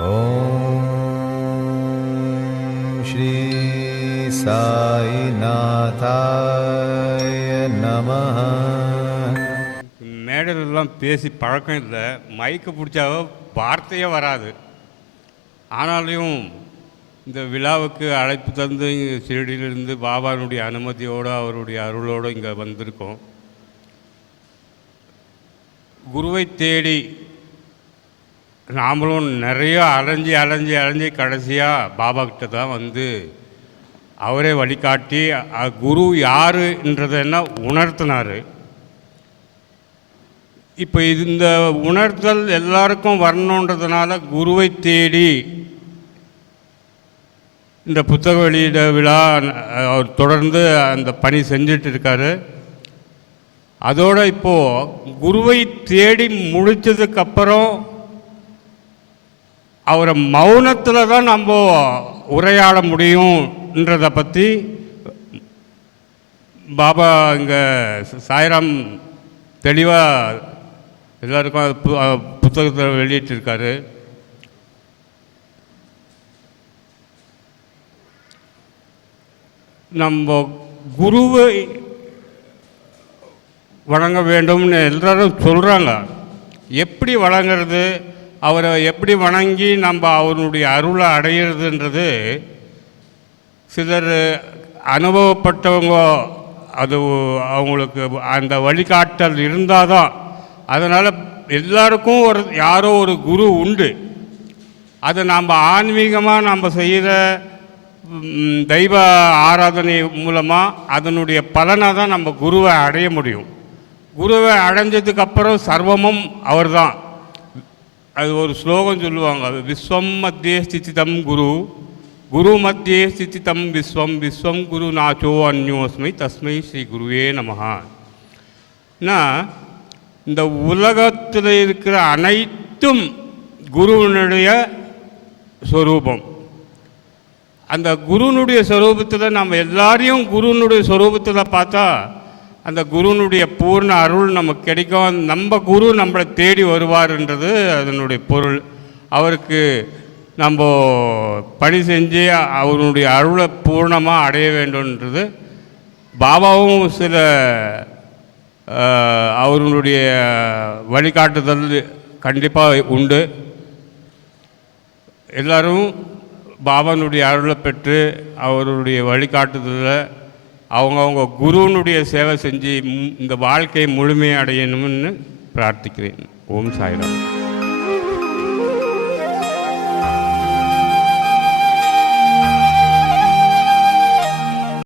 ॐ श्री साईनाथाय नमः மேடையிலலாம் பேசி பழக்கம் இல்லை மைக்கு பிடிச்சா வார்த்தையே வராது ஆனாலும் இந்த விழாவுக்கு அழைப்பு தந்து இங்கே ஷிரடியிலிருந்து பாபானுடைய அனுமதியோடு அவருடைய அருளோடு இங்கே வந்திருக்கோம் குருவை தேடி நாமளும் நிறைய அலைஞ்சி அலைஞ்சி அலைஞ்சி கடைசியாக பாபா கிட்ட தான் வந்து அவரே வழிகாட்டி அ- குரு யாருன்றதை என்ன உணர்த்தினார். இப்போ இந்த உணர்த்தல் எல்லாருக்கும் வரணுன்றதுனால குருவை தேடி இந்த புத்தக வெளியிட விழா அவர் தொடர்ந்து அந்த பணி செஞ்சுட்டு இருக்காரு. அதோடு இப்போது குருவை தேடி முடிச்சதுக்கப்புறம் அவரை மௌனத்தில் தான் நம்ம உரையாட முடியும்ன்றதை பற்றி பாபா இங்கே சாய்ராம் தெளிவாக எல்லாருக்கும் பு- புத்தகத்தை வெளியிட்டிருக்காரு. நம்ம குருவை வழங்க வேண்டும்னு எல்லாரும் சொல்கிறாங்க எப்படி வழங்கிறது அவரை எப்படி வணங்கி நம்ம அவருடைய அருளை அடையிறதுன்றது சிலர் அனுபவப்பட்டவங்க அது அவங்களுக்கு அந்த வழிகாட்டல் இருந்தால் தான் அதனால் எல்லாருக்கும் ஒரு யாரோ ஒரு குரு உண்டு. அதை நாம் ஆன்மீகமாக நம்ம செய்கிற தெய்வ ஆராதனை மூலமாக அதனுடைய பலனை தான் நம்ம குருவை அடைய முடியும். குருவை அடைஞ்சதுக்கப்புறம் சர்வமும் அவர்தான். அது ஒரு ஸ்லோகம் சொல்லுவாங்க. அது விஸ்வம் மத்தியே ஸ்திதிதம் குரு. குரு மத்தியே ஸ்திதிதம் விஸ்வம். விஸ்வம் குரு நாச்சோ அந்யோஸ்மை தஸ்மை ஸ்ரீ குருவே நமஹா. இந்த உலகத்தில் இருக்கிற அனைத்தும் குருவனுடைய ஸ்வரூபம் அந்த குருனுடைய ஸ்வரூபத்தில் நம்ம எல்லாரையும் குருனுடைய ஸ்வரூபத்தில் பார்த்தா அந்த குருனுடைய பூர்ண அருள் நமக்கு கிடைக்கும். நம்ம குரு நம்மளை தேடி வருவார்ன்றது அதனுடைய பொருள். அவருக்கு நம்ம பணி செஞ்சு அவருடைய அருளை பூர்ணமாக அடைய வேண்டும்ன்றது. பாபாவும் சில அஹ், அவர்களுடைய வழிகாட்டுதல் கண்டிப்பாக உண்டு. எல்லோரும் பாபானுடைய அருளை பெற்று அவருடைய வழிகாட்டுதலை அவங்கவுங்க குருவினுடைய சேவை செஞ்சு இந்த வாழ்க்கையை முழுமையடையணும்னு பிரார்த்திக்கிறேன். ஓம் சாய்ராம்.